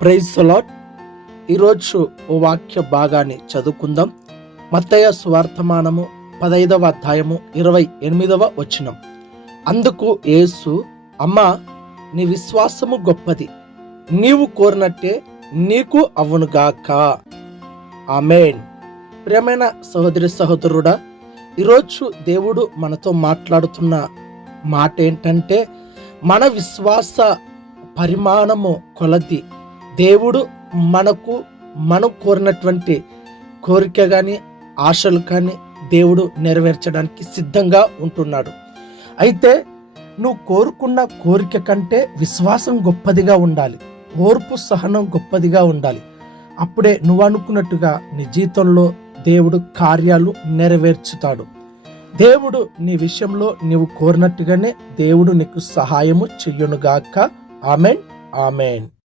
Praise the lord. ఈరోజు ఓ వాక్య భాగాన్ని చదువుకుందాం. మత్తయి సువార్తమానము 15వ అధ్యాయము 28వ వచనం. అందుకు యేసు, అమ్మా, నీ విశ్వాసము గొప్పది, నీవు కోరినట్టే నీకు అవ్వునుగాక. ఆమేన్. ప్రియమైన సహోదరి సహోదరుడా, ఈరోజు దేవుడు మనతో మాట్లాడుతున్న మాట ఏంటంటే, మన విశ్వాస పరిమాణము కొలది దేవుడు మనం కోరినటువంటి కోరిక కానీ ఆశలు కానీ దేవుడు నెరవేర్చడానికి సిద్ధంగా ఉంటున్నాడు. అయితే నువ్వు కోరుకున్న కోరిక కంటే విశ్వాసం గొప్పదిగా ఉండాలి, ఓర్పు సహనం గొప్పదిగా ఉండాలి. అప్పుడే నువ్వు అనుకున్నట్టుగా నీ జీవితంలో దేవుడు కార్యాలు నెరవేర్చుతాడు. దేవుడు నీ విషయంలో నీవు కోరినట్టుగానే దేవుడు నీకు సహాయము చెయ్యునుగాక. ఆమేన్, ఆమేన్.